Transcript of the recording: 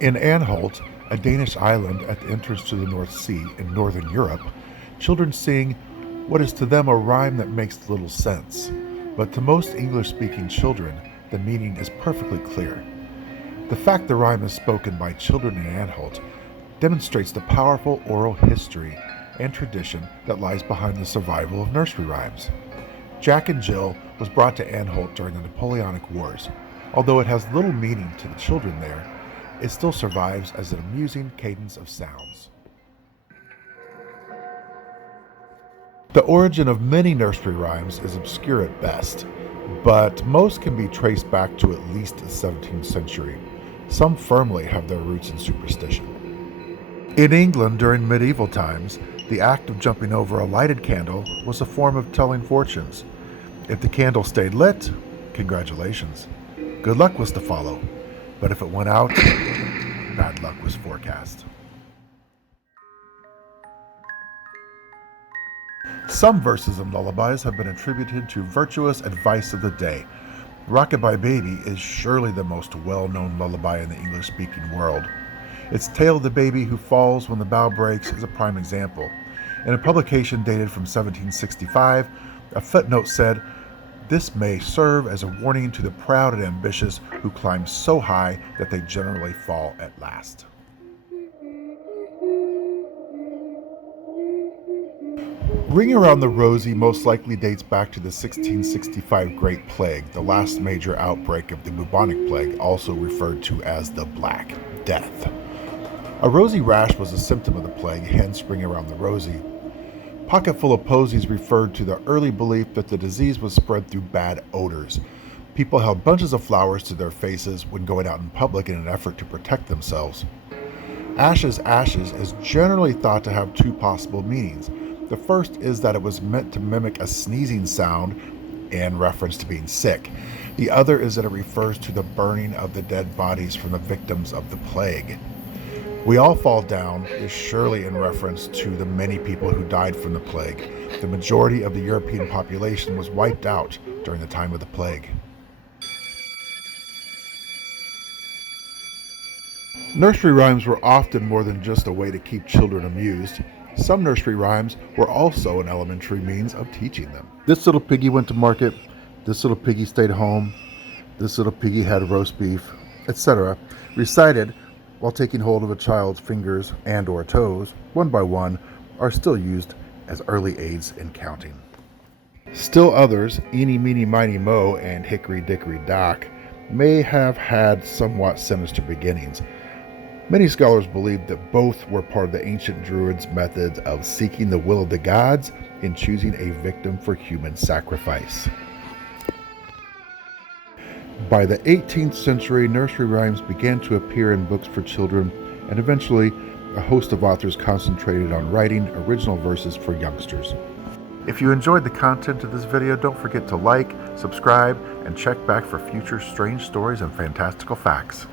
In Anhalt, a Danish island at the entrance to the North Sea in northern Europe, children sing what is to them a rhyme that makes little sense. But to most English-speaking children, the meaning is perfectly clear. The fact the rhyme is spoken by children in Anhalt demonstrates the powerful oral history and tradition that lies behind the survival of nursery rhymes. Jack and Jill was brought to Anhalt during the Napoleonic Wars. Although it has little meaning to the children there, it still survives as an amusing cadence of sounds. The origin of many nursery rhymes is obscure at best, but most can be traced back to at least the 17th century. Some firmly have their roots in superstition. In England during medieval times, the act of jumping over a lighted candle was a form of telling fortunes. If the candle stayed lit, congratulations. Good luck was to follow, but if it went out, bad luck was forecast. Some verses and lullabies have been attributed to virtuous advice of the day. Rockabye Baby is surely the most well-known lullaby in the English-speaking world. Its tale of the baby who falls when the bough breaks is a prime example. In a publication dated from 1765, a footnote said, "This may serve as a warning to the proud and ambitious who climb so high that they generally fall at last." Ring Around the Rosie most likely dates back to the 1665 Great Plague, the last major outbreak of the bubonic plague, also referred to as the Black Death. A rosy rash was a symptom of the plague, hence Ring Around the Rosie. Pocketful of Posies referred to the early belief that the disease was spread through bad odors. People held bunches of flowers to their faces when going out in public in an effort to protect themselves. Ashes Ashes is generally thought to have two possible meanings. The first is that it was meant to mimic a sneezing sound in reference to being sick. The other is that it refers to the burning of the dead bodies from the victims of the plague. We All Fall Down is surely in reference to the many people who died from the plague. The majority of the European population was wiped out during the time of the plague. Nursery rhymes were often more than just a way to keep children amused. Some nursery rhymes were also an elementary means of teaching them. This little piggy went to market, this little piggy stayed home, this little piggy had roast beef, etc., recited while taking hold of a child's fingers and or toes, one by one, are still used as early aids in counting. Still others, Eeny, Meeny, Miny, Mo, and Hickory Dickory Dock, may have had somewhat sinister beginnings. Many scholars believe that both were part of the ancient Druids' methods of seeking the will of the gods in choosing a victim for human sacrifice. By the 18th century, nursery rhymes began to appear in books for children, and eventually a host of authors concentrated on writing original verses for youngsters. If you enjoyed the content of this video, don't forget to like, subscribe, and check back for future strange stories and fantastical facts.